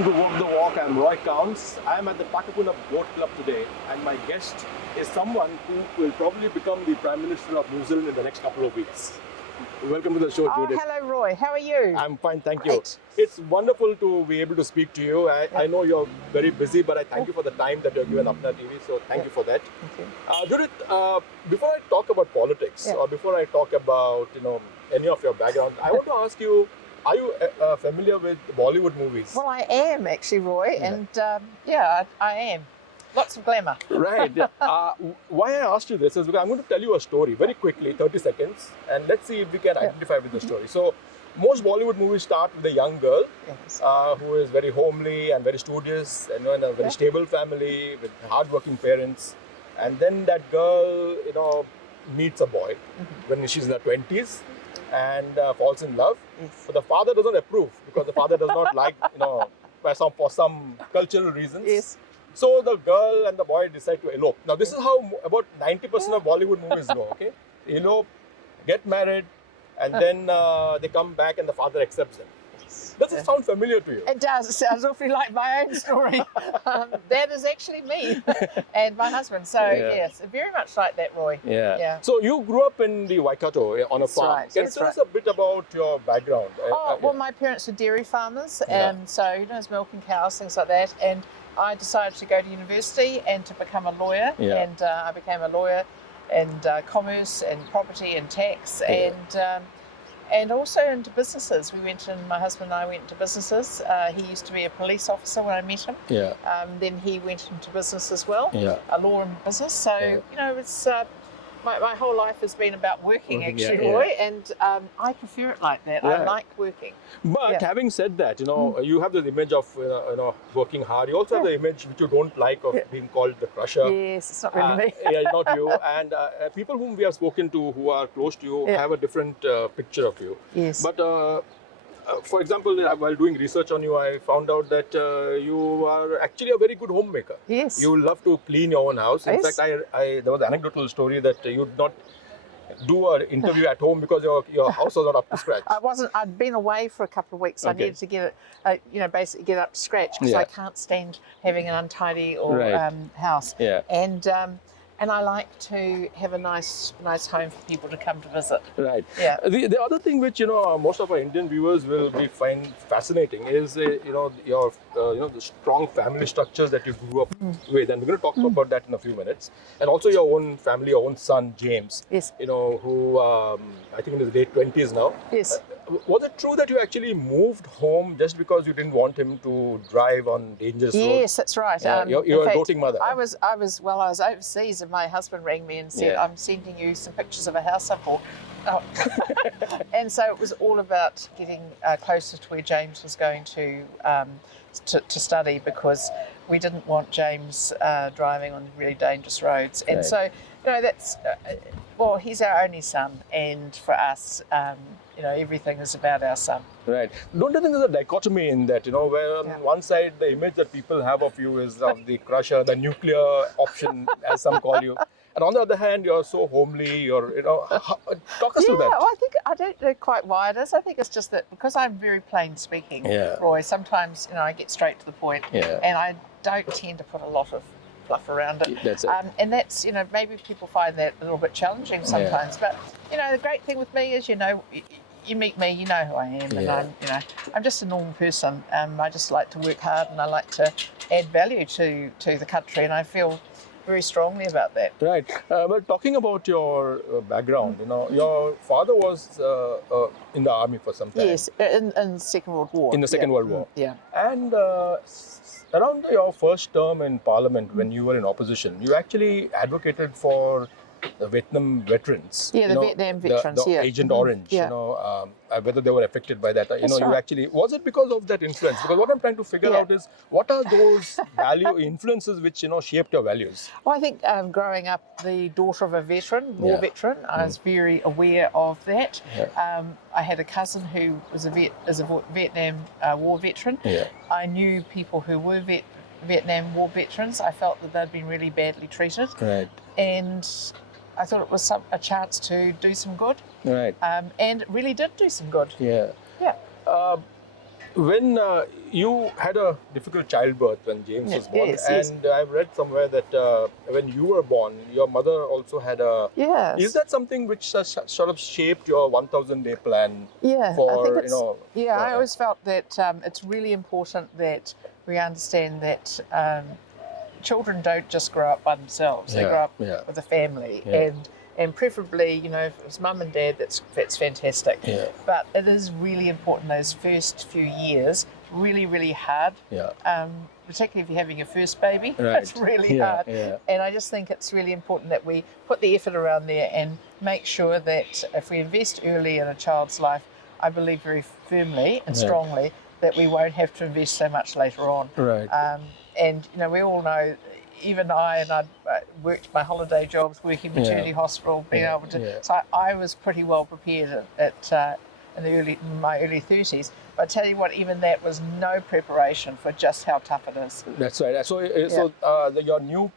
Welcome to Walk the Walk. I'm Roy Kaunds. I'm at the Takapuna Boat Club today, and my guest is someone who will probably become the Prime Minister of New Zealand in the next couple of weeks. Welcome to the show, Judith. Hello, Roy. How are you? I'm fine, thank you. Great. It's wonderful to be able to speak to you. I know you're very busy, but I thank you for the time that you're given Apna TV, so thank you for that. Thank you. Judith, before I talk about politics, or before I talk about any of your background, I want to ask you, are you familiar with Bollywood movies? Well, I am actually, Roy, and I am. Lots of glamour. Right. Why I asked you this is because I'm going to tell you a story very quickly, 30 seconds, and let's see if we can identify with the story. So, most Bollywood movies start with a young girl who is very homely and very studious, and in a very stable family with hardworking parents, and then that girl, meets a boy when she's in her 20s and falls in love. But the father doesn't approve because the father does not like, for some cultural reasons. Yes. So the girl and the boy decide to elope. Now this is how about 90% of Bollywood movies go, okay? Elope, get married, and then they come back and the father accepts them. Does it sound familiar to you? It does. It sounds awfully like my own story. That is actually me and my husband. So yes, very much like that, Roy. Yeah. So you grew up in the Waikato on a farm. Right. Can you tell us a bit about your background? Well, my parents were dairy farmers, and so it's milking cows, things like that. And I decided to go to university and to become a lawyer. And I became a lawyer in commerce and property and tax and also into businesses. My husband and I went into businesses. He used to be a police officer when I met him. Then he went into business as well, a law and business. So, it's my whole life has been about working actually, Roy, and I prefer it like that. I like working. But having said that, you have this image of working hard. You also have the image which you don't like of being called the crusher. Yes, it's not really me. Not you. And people whom we have spoken to who are close to you have a different picture of you. Yes. But for example, while doing research on you, I found out that you are actually a very good homemaker. Yes. You love to clean your own house. In fact, there was an anecdotal story that you would not do an interview at home because your house was not up to scratch. I'd been away for a couple of weeks. I needed to get it, basically get it up to scratch because I can't stand having an untidy house. And I like to have a nice home for people to come to visit. Right. Yeah. The other thing which most of our Indian viewers will find fascinating is your the strong family structures that you grew up with, and we're going to talk about that in a few minutes. And also your own family, your own son James. Yes. Who I think in his late 20s now. Yes. Was it true that you actually moved home just because you didn't want him to drive on dangerous roads? Yes, that's right. You're a doting mother. I was overseas, and my husband rang me and said, "I'm sending you some pictures of a house I bought." Oh. And so it was all about getting closer to where James was going to study, because we didn't want James driving on really dangerous roads. And so, that's he's our only son, and for us, everything is about our son. Right. Don't you think there's a dichotomy in that, where on one side the image that people have of you is of the crusher, the nuclear option, as some call you. And on the other hand, you're so homely, talk us through that. Well, I don't know quite why it is. I think it's just that because I'm very plain speaking, Roy, sometimes, I get straight to the point, and I don't tend to put a lot of fluff around it. That's it. And that's, maybe people find that a little bit challenging sometimes. But, the great thing with me is, you meet me, you know who I am, and I'm just a normal person. I just like to work hard, and I like to add value to the country, and I feel very strongly about that. Right. But talking about your background, your father was in the army for some time. Yes, in the Second World War. In the Second World War. Yeah. And around your first term in Parliament, when you were in opposition, you actually advocated for the Vietnam veterans. Yeah, the Vietnam veterans, the Agent Orange, whether they were affected by that. You actually, was it because of that influence? Because what I'm trying to figure out is, what are those influences which, shaped your values? Well, I think growing up the daughter of a war veteran, I was very aware of that. I had a cousin who was a Vietnam War veteran. I knew people who were Vietnam War veterans. I felt that they'd been really badly treated. And I thought it was a chance to do some good. And it really did do some good. When you had a difficult childbirth when James was born, and I've read somewhere that when you were born, your mother also had a. Yes. Is that something which sort of shaped your 1,000-day plan? Yeah, For I think it's, I I always felt that it's really important that we understand that children don't just grow up by themselves; they grow up with a family, and preferably, if it's mum and dad, that's fantastic. Yeah. But it is really important those first few years, really, really hard. Yeah. Particularly if you're having your first baby, it's really hard. Yeah. And I just think it's really important that we put the effort around there and make sure that if we invest early in a child's life, I believe very firmly and strongly that we won't have to invest so much later on. Right. And we all know. Even I worked my holiday jobs, working maternity hospital, being able to. Yeah. So I was pretty well prepared in my early 30s. But I tell you what, even that was no preparation for just how tough it is. That's right. So your new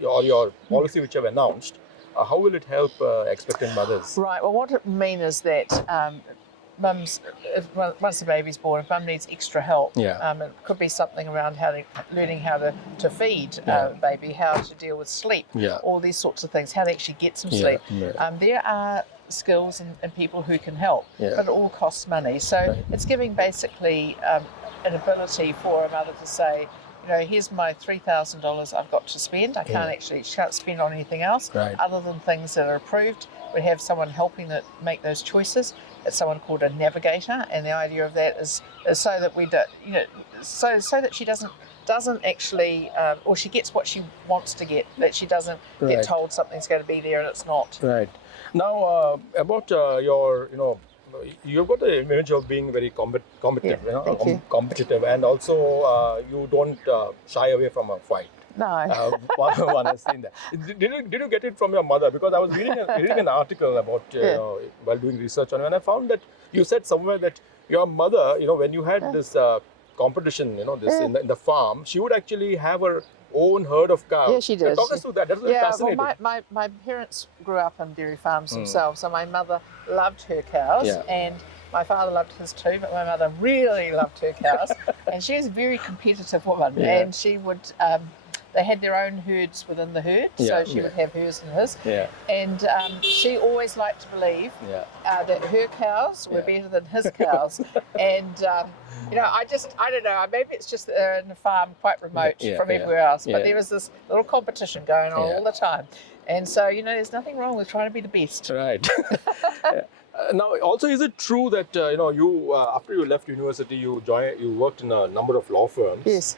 your policy which you have announced, how will it help expectant mothers? Right. Well, what it means is that. Mums, once the baby's born, if mum needs extra help, it could be something around learning how to feed a baby, how to deal with sleep, all these sorts of things, how to actually get some sleep. Yeah. There are skills and people who can help, but it all costs money. So it's giving basically an ability for a mother to say, here's my $3,000 I've got to spend. I can't spend on anything else other than things that are approved. We have someone helping that make those choices. It's someone called a navigator, and the idea of that is so that we do, so that she doesn't actually, or she gets what she wants to get, that she doesn't get told something's going to be there and it's not. Right. Now about your, you've got the image of being very competitive, competitive, and also you don't shy away from a fight. No. One has seen that. Did you get it from your mother? Because I was reading an article about while doing research on it, and I found that you said somewhere that your mother, when you had this competition, in the farm, she would actually have her own herd of cows. Yeah, she did. Talk us through that. That's fascinating. Well, my parents grew up on dairy farms themselves, so my mother loved her cows, and my father loved his too, but my mother really loved her cows, and she was a very competitive woman, and she would. They had their own herds within the herd, so she would have hers and his. Yeah. And she always liked to believe that her cows were better than his cows. And, I don't know, maybe it's just that they're in a farm quite remote from everywhere else, but there was this little competition going on all the time. And so, there's nothing wrong with trying to be the best. Right. Now, also, is it true that you after you left university, you worked in a number of law firms? Yes.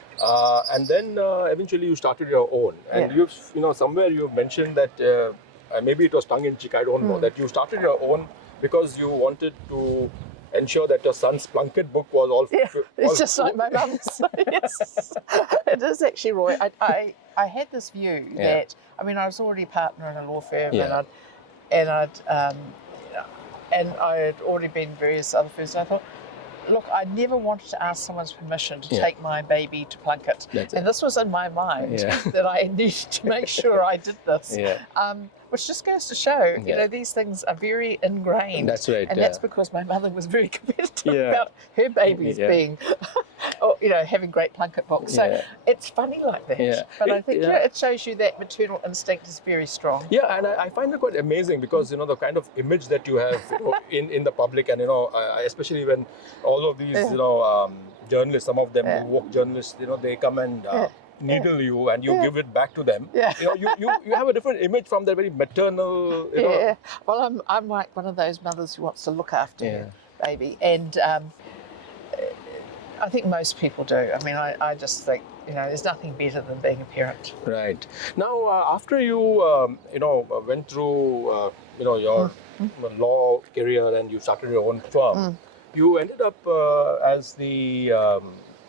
And then eventually you started your own. And you've somewhere you've mentioned that maybe it was tongue in cheek. I don't know that you started your own because you wanted to ensure that your son's Plunkett book was all. Yeah, it's just like my mum's. Yes, it is actually, Roy. I had this view that I was already a partner in a law firm, and I had already been in various other firms. And I thought, look, I never wanted to ask someone's permission to take my baby to Plunkett. And this was in my mind that I needed to make sure I did this. Which just goes to show, these things are very ingrained. That's right. And that's because my mother was very competitive about her babies being, having great Plunkett books. So it's funny like that. Yeah. But I think it shows you that maternal instinct is very strong. Yeah, and I find it quite amazing because, the kind of image that you have in the public, and, especially when all of these, journalists, some of them, woke journalists, they come and needle you and you give it back to them. Yeah. You have a different image from that very maternal. Well, I'm like one of those mothers who wants to look after her baby, and I think most people do. I just think there's nothing better than being a parent. Right. Now, after you went through your law career and you started your own firm, you ended up as the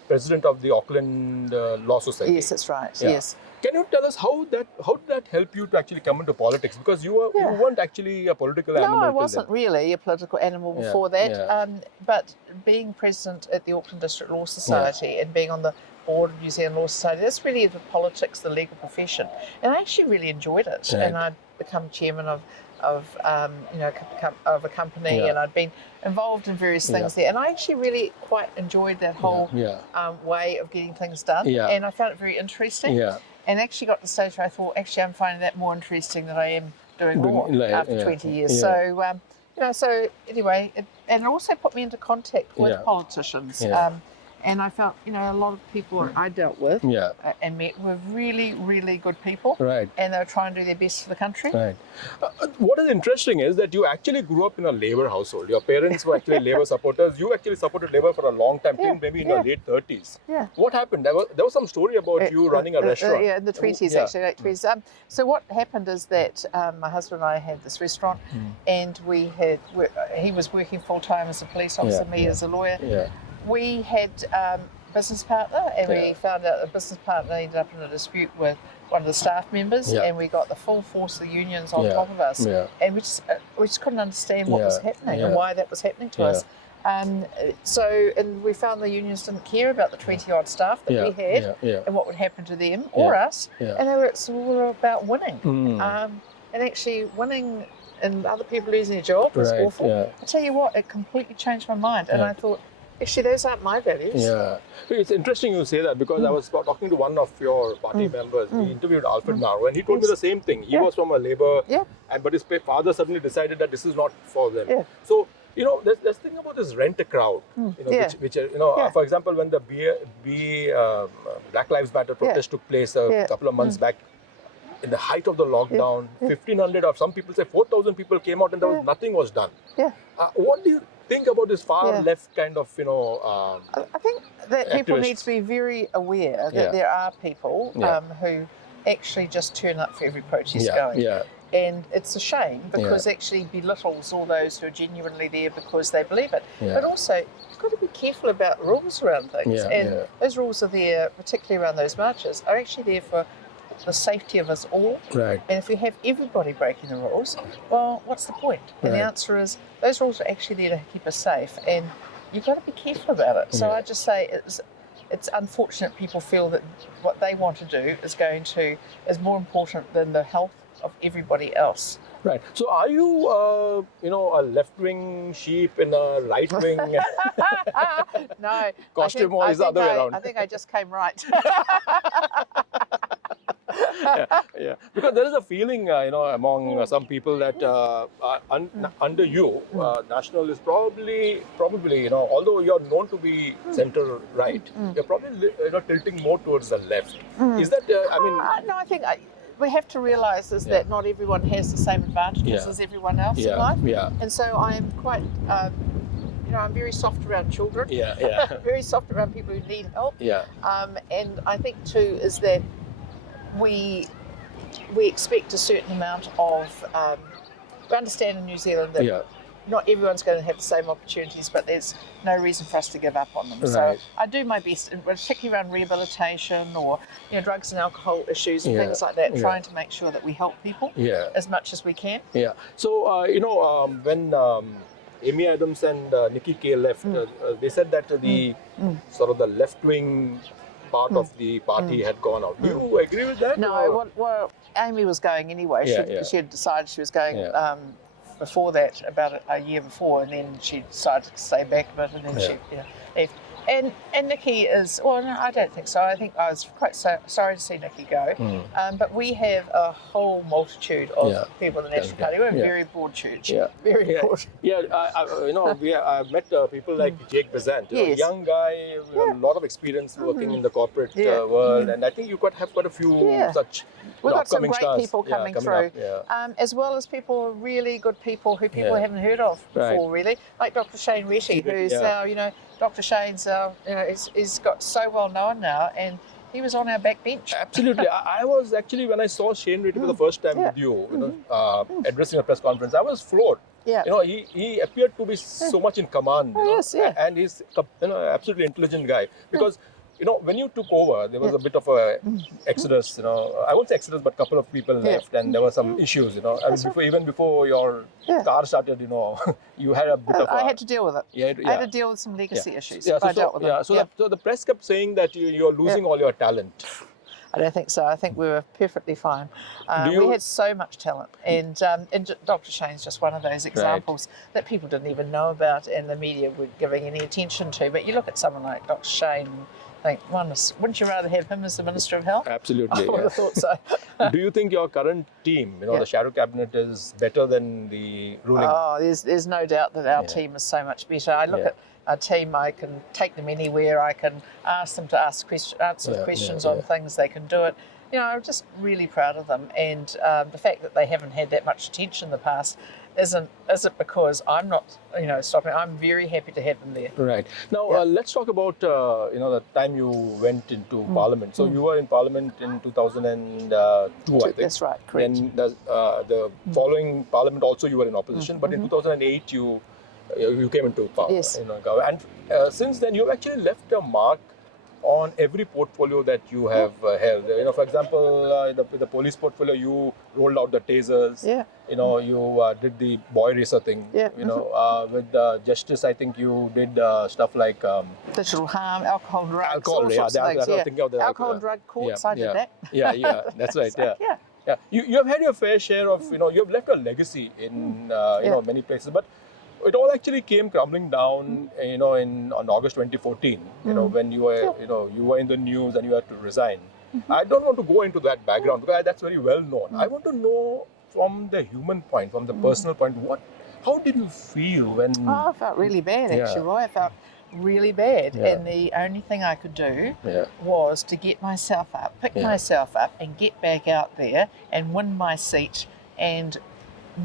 president of the Auckland Law Society. Yes, that's right. Yeah. Yes. Can you tell us how did that help you to actually come into politics? Because you weren't actually a political animal. No, I wasn't really a political animal before that. Yeah. But being president at the Auckland District Law Society and being on the board of New Zealand Law Society, that's really the politics, the legal profession. And I actually really enjoyed it. Right. And I'd become chairman of of of a company, and I'd been involved in various things there, and I actually really quite enjoyed that whole way of getting things done, and I found it very interesting. And actually got to the stage where I thought, actually, I'm finding that more interesting than I am doing more after 20 years. So, so anyway, and it also put me into contact with politicians. And I felt, a lot of people I dealt with and met were really, really good people. Right. And they were trying to do their best for the country. Right. What is interesting is that you actually grew up in a Labour household. Your parents were actually Labour supporters. You actually supported Labour for a long time, till maybe in your late 30s. Yeah. What happened? There was some story about you running a restaurant. Yeah, in the 20s, actually, late 20s. So what happened is that my husband and I had this restaurant, and he was working full-time as a police officer, me as a lawyer. Yeah. We had a business partner, and we found out the business partner ended up in a dispute with one of the staff members, and we got the full force of the unions on top of us, and we just couldn't understand what was happening and why that was happening to us. And we found the unions didn't care about the 20-odd staff that we had and what would happen to them or us, and they were about winning. And actually winning and other people losing their job was awful. I tell you what, it completely changed my mind, and I thought, actually, those aren't my values. Yeah. It's interesting you say that, because I was talking to one of your party members. He interviewed Alfred Naru, and he told me the same thing. He was from a Labour, but his father suddenly decided that this is not for them. So, let's think about this rent a crowd. Which for example, when the Black Lives Matter protest took place a couple of months back, in the height of the lockdown, 1,500 or some people say 4,000 people came out, and nothing was done. What do you think about this far left kind of, I think that people need to be very aware that there are people who actually just turn up for every protest going. And it's a shame, because actually belittles all those who are genuinely there because they believe it. But also, you've got to be careful about rules around things. And those rules are there, particularly around those marches, are actually there for the safety of us all. Right. And if we have everybody breaking the rules, well, what's the point? And the answer is, those rules are actually there to keep us safe, and you've got to be careful about it. So I just say it's unfortunate people feel that what they want to do is more important than the health of everybody else. Right. So are you, a left-wing sheep in a right-wing No. costume, or is the other way around? I think I just came right. Because there is a feeling, among some people that under you, National is probably, although you're known to be centre-right, you're probably tilting more towards the left. Is that, No, I think we have to realise that not everyone has the same advantages as everyone else in life. And so I am quite, I'm very soft around children. Very soft around people who need help. And I think too is that we expect a certain amount of, we understand in New Zealand that not everyone's going to have the same opportunities, but there's no reason for us to give up on them. Right. So I do my best, particularly around rehabilitation or drugs and alcohol issues and things like that, trying to make sure that we help people as much as we can. So, when Amy Adams and Nikki Kaye left, they said that the sort of the left-wing part of the party had gone out. Do you agree with that? No, well, Amy was going anyway. She had decided she was going before that, about a year before, and then she decided to stay back a bit, and then she left. And Nikki is, well, no, I don't think so. I think I was quite sorry to see Nikki go. But we have a whole multitude of people in the National Party. We're a very broad church. Very broad. I've met people like Jake Bezant, a young guy with a lot of experience working in the corporate world, and I think you have quite a few such We've got some upcoming great stars people coming through, as well as people, really good people who people haven't heard of before, really, like Dr. Shane Retty, who's now, Dr. Shane's, he's got so well known now, and he was on our backbench. Absolutely. I was actually, when I saw Shane Retty for the first time with you, addressing a press conference, I was floored. He appeared to be so much in command, and he's absolutely intelligent guy, because when you took over, there was a bit of a exodus, I won't say exodus, but a couple of people left, and there were some issues, even before your car started, you had a bit of I had to deal with it. I had to deal with some legacy issues. I dealt with it. So the press kept saying that you're losing all your talent. I don't think so. I think we were perfectly fine. We had so much talent, and Dr. Shane's just one of those examples that people didn't even know about, and the media were giving any attention to. But you look at someone like Dr. Shane, and think, wouldn't you rather have him as the Minister of Health? Absolutely. I would have thought so. Do you think your current team, the shadow cabinet, is better than the ruling? Oh, there's no doubt that our team is so much better. I look at our team, I can take them anywhere, I can ask them to answer questions on things, they can do it. I'm just really proud of them, and the fact that they haven't had that much attention in the past isn't because I'm not stopping. I'm very happy to have them there. Right. Now let's talk about the time you went into Parliament. So you were in Parliament in 2002, I think. That's right, correct. Then the following Parliament also you were in opposition, but in 2008 you came into power. Yes. And since then you've actually left a mark on every portfolio that you have held. For example, the police portfolio, you rolled out the tasers. Yeah. You did the boy racer thing. Yeah. With justice, I think you did stuff like digital harm, alcohol, and drugs. Alcohol, Alcohol and drug courts. I did that. Yeah, that's right. Yeah. You have had your fair share of. You have left a legacy in many places, but it all actually came crumbling down, on August 2014. When you were, you were in the news and you had to resign. I don't want to go into that background because that's very well known. I want to know from the human point, from the personal point, how did you feel when? Oh, I felt really bad actually, Roy. I felt really bad, and the only thing I could do was to get myself up, pick myself up, and get back out there and win my seat and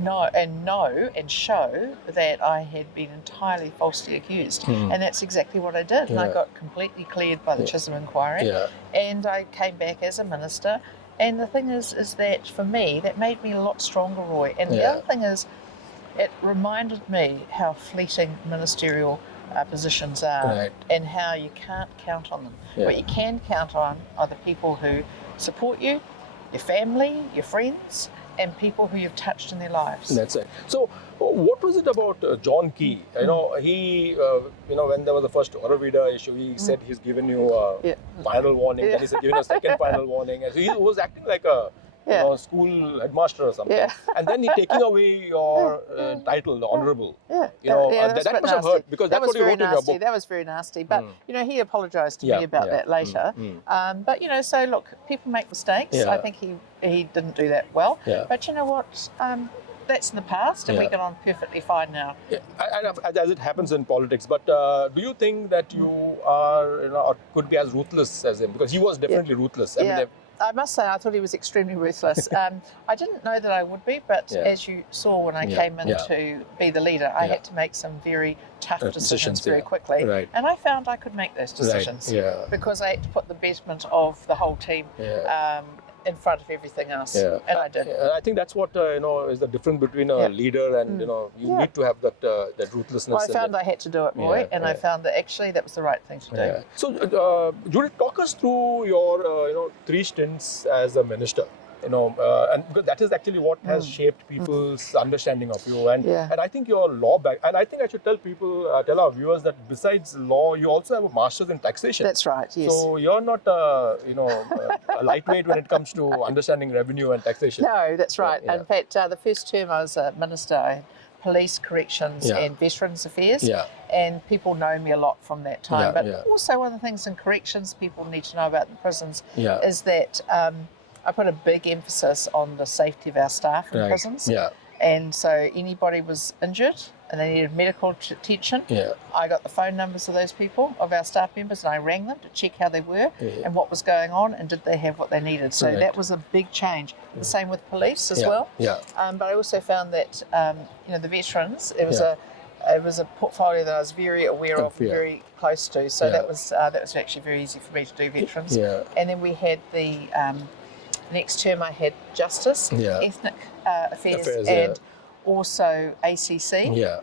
know and show that I had been entirely falsely accused. And that's exactly what I did. And I got completely cleared by the Chisholm inquiry. And I came back as a minister. And the thing is that for me, that made me a lot stronger, Roy. And the other thing is, it reminded me how fleeting ministerial positions are and how you can't count on them. What you can count on are the people who support you, your family, your friends, and people who you've touched in their lives. That's it. So, what was it about John Key? He, when there was the first Aurovida issue, he said he's given you a final warning, then he said given you a second final warning. And so he was acting like a school headmaster or something. And then he taking away your title, the Honourable. That must have hurt because that's what you wrote in your book. That was very nasty. But, he apologised to me about that later. But, so look, people make mistakes. I think he didn't do that well. But you know what? That's in the past, and we get on perfectly fine now. As it happens in politics. But do you think that you are, or could be as ruthless as him? Because he was definitely ruthless. I must say, I thought he was extremely ruthless. I didn't know that I would be, but as you saw when I came in to be the leader, I had to make some very tough decisions very quickly. And I found I could make those decisions because I had to put the betterment of the whole team in front of everything else, and I did. And I think that's what is the difference between a leader and you need to have that ruthlessness. Well, I found I had to do it, Roy, and I found that actually that was the right thing to do. So, Judith, talk us through your 3 stints as a minister. And because that is actually what has shaped people's understanding of you, and I think your law back, and I think I should tell our viewers that besides law, you also have a master's in taxation. That's right. Yes. So you're not a lightweight when it comes to understanding revenue and taxation. No, that's right. In fact, the first term I was a minister, I had police, corrections, and veterans affairs, and people know me a lot from that time. But also one of the things in corrections people need to know about in prisons is that. I put a big emphasis on the safety of our staff in prisons. And so anybody was injured and they needed medical attention, I got the phone numbers of those people, of our staff members, and I rang them to check how they were and what was going on and did they have what they needed. So that was a big change. The same with police as well. But I also found that, the veterans, it was a portfolio that I was very aware of and very close to. So that was actually very easy for me to do veterans. And then we had the next term I had justice, ethnic affairs, and also ACC.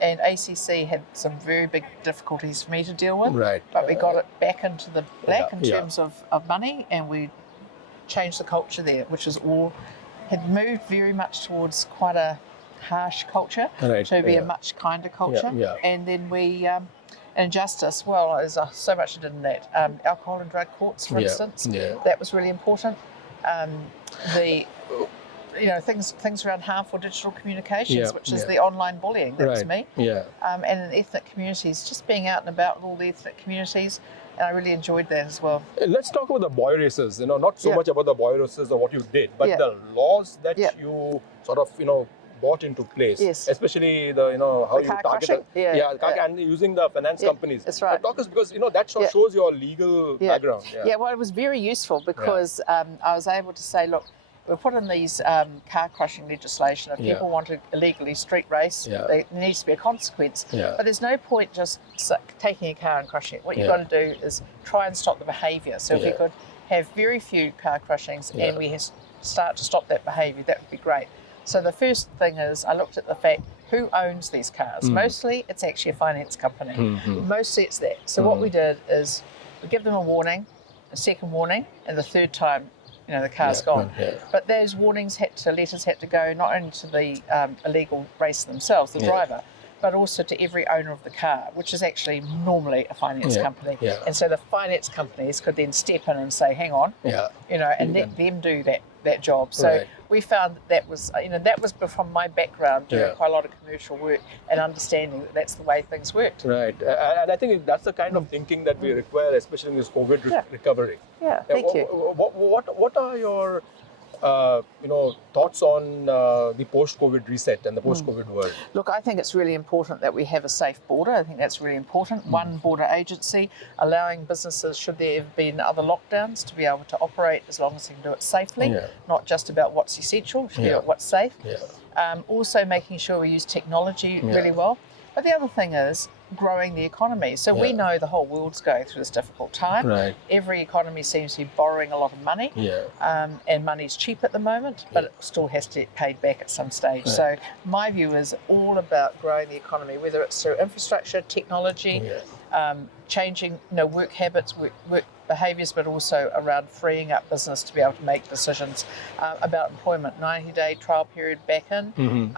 And ACC had some very big difficulties for me to deal with. But we got it back into the black in terms of money, and we changed the culture there, which is had moved very much towards quite a harsh culture to be a much kinder culture. And then we in justice, well, there's so much I did in that. Alcohol and drug courts, for instance, that was really important. the things around harmful digital communications, which is the online bullying. That was me. Yeah. And in ethnic communities, just being out and about with all the ethnic communities, and I really enjoyed that as well. Let's talk about the boy races. Not so much about the boy races or what you did, but the laws that you sort of brought into place, especially the how you target and using the finance companies. That's right. Talk us, because that sort of shows your legal background. Well, it was very useful because I was able to say, look, we've put in these car crushing legislation. If people want to illegally street race, there needs to be a consequence. But there's no point just taking a car and crushing it. What you've got to do is try and stop the behaviour. So if we could have very few car crushings and we start to stop that behaviour, that would be great. So the first thing is I looked at the fact, who owns these cars? Mostly it's actually a finance company. Mostly it's that. So what we did is we give them a warning, a second warning, and the third time, the car's gone. But those letters had to go not only to the illegal racer themselves, the driver, but also to every owner of the car, which is actually normally a finance company. And so the finance companies could then step in and say, hang on, and let them do that job. So we found that was from my background, doing quite a lot of commercial work and understanding that that's the way things worked. Right. And I think that's the kind of thinking that we require, especially in this COVID recovery. Thank you. What are your thoughts on the post-COVID reset and the post-COVID world? Look, I think it's really important that we have a safe border. I think that's really important. One border agency, allowing businesses, should there have been other lockdowns, to be able to operate as long as they can do it safely, not just about what's essential, to be about what's safe. Also making sure we use technology really well. But the other thing is growing the economy. So we know the whole world's going through this difficult time. Every economy seems to be borrowing a lot of money, and money's cheap at the moment, but it still has to get paid back at some stage. So my view is all about growing the economy, whether it's through infrastructure, technology, changing work habits, work behaviours, but also around freeing up business to be able to make decisions about employment. 90-day trial period back in,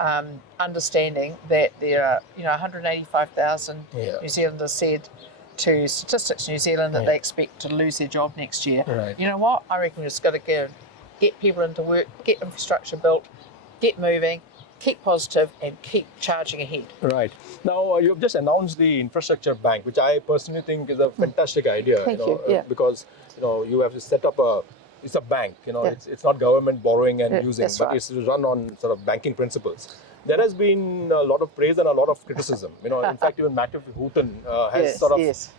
understanding that there are 185,000 New Zealanders said to Statistics New Zealand that they expect to lose their job next year. You know what? I reckon we've just got to get people into work, get infrastructure built, get moving, keep positive and keep charging ahead. Right. Now, you've just announced the infrastructure bank, which I personally think is a fantastic idea. Thank you. Because you have to set up it's a bank. It's not government borrowing and using, but it's run on sort of banking principles. There has been a lot of praise and a lot of criticism. In fact, even Matthew Houghton has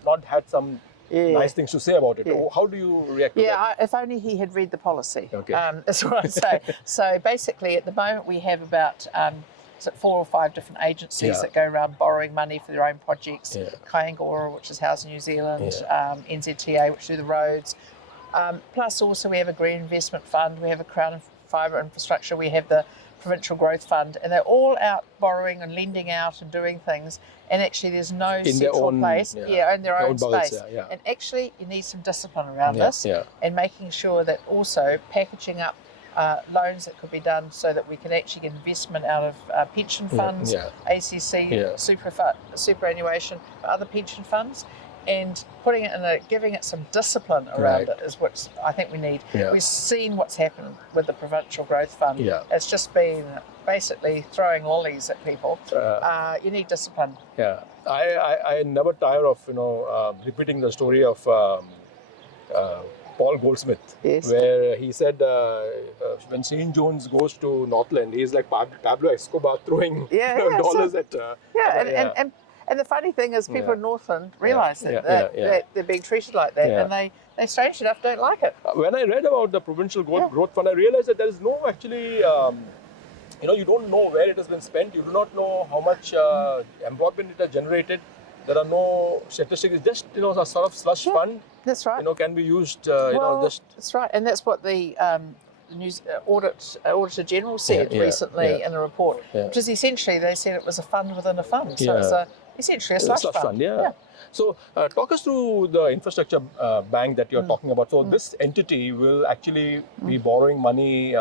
not had some nice things to say about it. How do you react to that? If only he had read the policy. That's what I'd say. So basically, at the moment, we have about 4 or 5 different agencies that go around borrowing money for their own projects. Kaunds, which is Housing New Zealand, NZTA, which do the roads. Plus, also, we have a Green Investment Fund, we have a Crown Fibre Infrastructure, we have the Provincial Growth Fund, and they're all out borrowing and lending out and doing things, and actually there's no central place in their own space. And actually you need some discipline around this, and making sure that also packaging up loans that could be done so that we can actually get investment out of pension funds, ACC, superannuation, other pension funds, and putting it in giving it some discipline around it is what I think we need. We've seen what's happened with the Provincial Growth Fund. It's just been basically throwing lollies at people. You need discipline. I never tire of repeating the story of Paul Goldsmith, where he said when St. John's goes to Northland, he's like Pablo Escobar throwing dollars at. And the funny thing is, people in Northland realise that they're being treated like that, and they strangely enough don't like it. When I read about the Provincial Growth Fund, I realised that there is no actually, you don't know where it has been spent. You do not know how much employment it has generated. There are no statistics. It's just a sort of slush fund. That's right. Can be used. That's right, and that's what the Auditor General said recently in a report, which is essentially they said it was a fund within a fund. So it's essentially a slush fund. So talk us through the infrastructure bank that you're talking about. So this entity will actually be borrowing money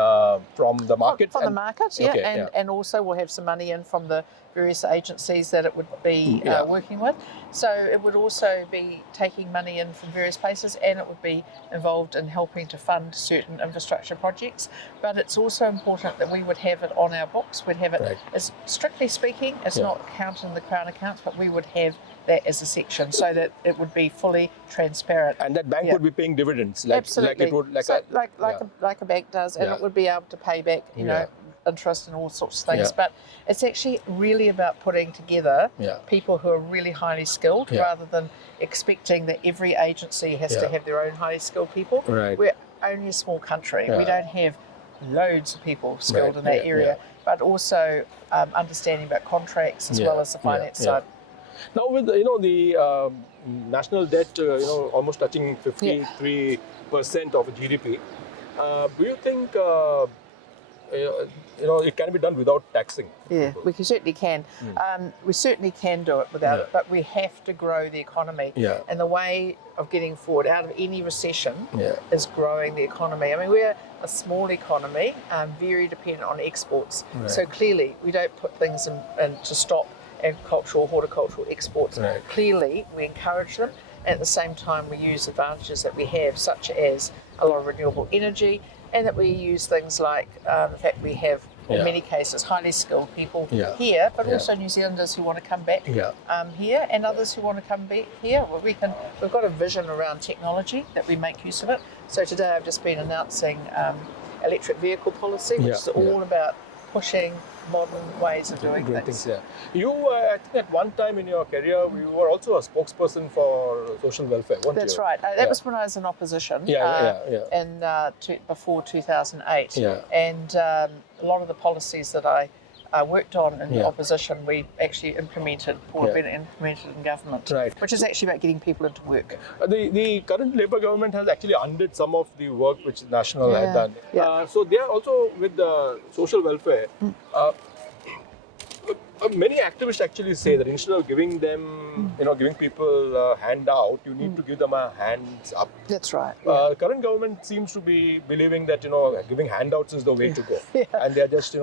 from the market? From the market, and also we'll have some money in from the various agencies that it would be working with. So it would also be taking money in from various places, and it would be involved in helping to fund certain infrastructure projects. But it's also important that we would have it on our books. We'd have it, as strictly speaking, it's not counted in the Crown accounts, but we would have that as a section so that it would be fully transparent. And that bank would be paying dividends, absolutely, like it would, like a bank does, and it would be able to pay back, you know, interest and all sorts of things. But it's actually really about putting together people who are really highly skilled, rather than expecting that every agency has to have their own highly skilled people. We're only a small country. We don't have loads of people skilled in that area, but also understanding about contracts as well as the finance side. Now, with the national debt, almost touching 53% of GDP, do you think it can be done without taxing? Yeah, we certainly can. We certainly can do it without it, but we have to grow the economy. And the way of getting forward out of any recession is growing the economy. I mean, we're a small economy, very dependent on exports. So clearly, we don't put things in to stop agricultural, horticultural exports. Clearly, we encourage them. At the same time, we use advantages that we have, such as a lot of renewable energy, and that we use things like the fact we have, in many cases, highly skilled people here, but also New Zealanders who want to come back here, and others who want to come back here. Well, we've got a vision around technology that we make use of it. So today I've just been announcing electric vehicle policy, which is all about pushing modern ways of doing things. You, I think at one time in your career, you were also a spokesperson for social welfare, weren't you? That's right. That was when I was in opposition before 2008. And a lot of the policies that I worked on in opposition, we actually implemented in government, which is actually about getting people into work. The current Labour government has actually undid some of the work which the National had done. So they are also with the social welfare. Many activists actually say that instead of giving them, giving people a handout, you need to give them a hands up. That's right. Current government seems to be believing that, giving handouts is the way to go. And they're just,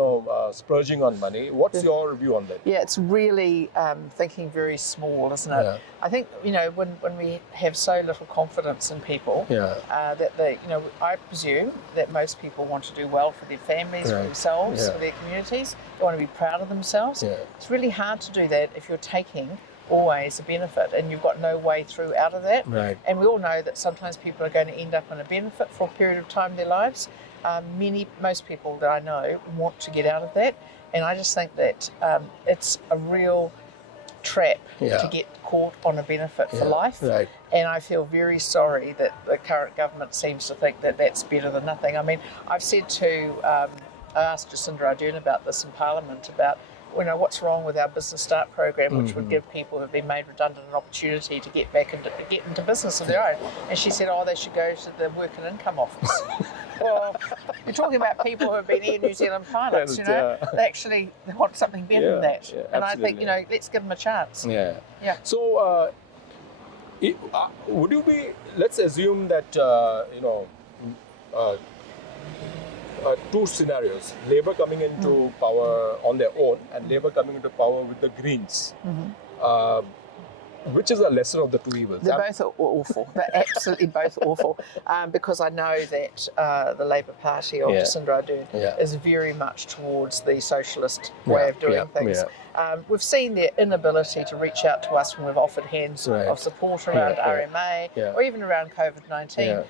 splurging on money. What's your view on that? Yeah, it's really thinking very small, isn't it? I think, when we have so little confidence in people, that they, I presume that most people want to do well for their families, for themselves, for their communities. They want to be proud of themselves. It's really hard to do that if you're taking always a benefit and you've got no way through out of that. And we all know that sometimes people are going to end up in a benefit for a period of time in their lives. Most people that I know want to get out of that. And I just think that it's a real trap to get caught on a benefit for life. And I feel very sorry that the current government seems to think that that's better than nothing. I mean, I've said to, I asked Jacinda Ardern about this in Parliament, about what's wrong with our Business Start program, which would give people who've been made redundant an opportunity to get back and get into business of their own. And she said, they should go to the Work and Income Office. Well, you're talking about people who have been Air New Zealand pilots, they actually want something better than that. And absolutely. I think, let's give them a chance. So, would you be, let's assume that, two scenarios, Labour coming into power on their own and Labour coming into power with the Greens. Which is the lesser of the two evils? They're both awful. They're absolutely both awful. Because I know that the Labour Party of Jacinda Ardern is very much towards the socialist way of doing things. We've seen their inability to reach out to us when we've offered hands of support around RMA or even around COVID-19.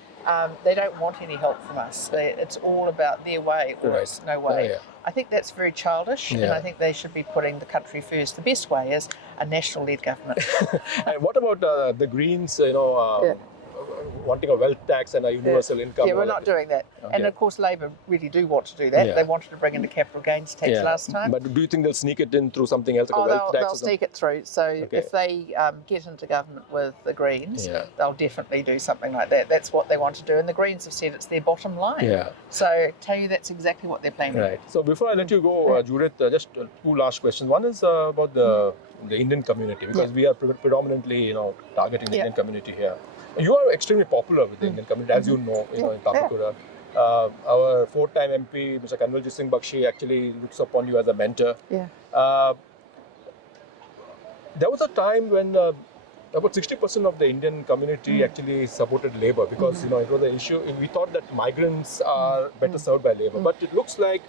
They don't want any help from us. It's all about their way, or there's no way. I think that's very childish, and I think they should be putting the country first. The best way is a national-led government. And what about the Greens? wanting a wealth tax and a universal income. Yeah, we're not doing that. Okay. And of course, Labor really do want to do that. Yeah. They wanted to bring in the capital gains tax last time. But do you think they'll sneak it in through something else, like a wealth tax? They'll sneak it through. So if they get into government with the Greens, they'll definitely do something like that. That's what they want to do. And the Greens have said it's their bottom line. Yeah. So I tell you, that's exactly what they're planning. Right. So before I let you go, Judith, just two last questions. One is about the Indian community, because we are predominantly, targeting the Indian community here. You are extremely popular with the Indian community, as you know, in Tapakura. Our four-time MP, Mr. Kanwaljit Singh Bakshi, actually looks upon you as a mentor. Yeah. There was a time when about 60% of the Indian community actually supported Labour, because it was an issue. We thought that migrants are better served by Labour, but it looks like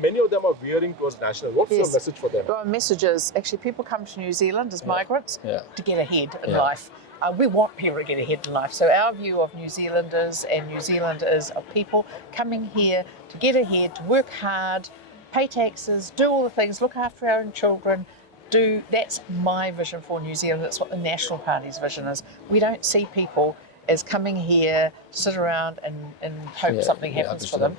many of them are veering towards national. What's your message for them? Well, our message is actually people come to New Zealand as migrants to get ahead in life. We want people to get ahead in life. So our view of New Zealanders and New Zealanders are people coming here to get ahead, to work hard, pay taxes, do all the things, look after our own children. That's my vision for New Zealand. That's what the National Party's vision is. We don't see people as coming here, sit around and hope something happens for them.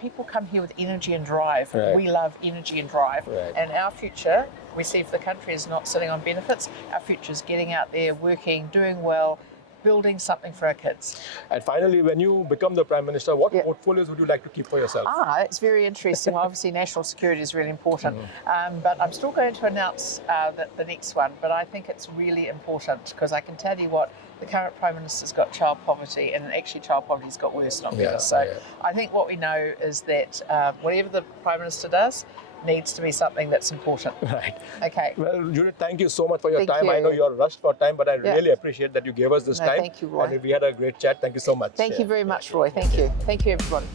People come here with energy and drive. Right. We love energy and drive. Right. And our future, we see for the country, is not sitting on benefits. Our future is getting out there, working, doing well, building something for our kids. And finally, when you become the Prime Minister, what portfolios would you like to keep for yourself? It's very interesting. Well, obviously, national security is really important. But I'm still going to announce the next one. But I think it's really important because I can tell you what, the current Prime Minister's got child poverty, and actually child poverty's got worse, not better. So I think what we know is that whatever the Prime Minister does needs to be something that's important. Right. Okay. Well, Judith, thank you so much for your time. You. I know you're rushed for time, but I really appreciate that you gave us this time. Thank you, Roy. And we had a great chat. Thank you so much. Thank you very much, Roy. Thank you. Thank you, everybody.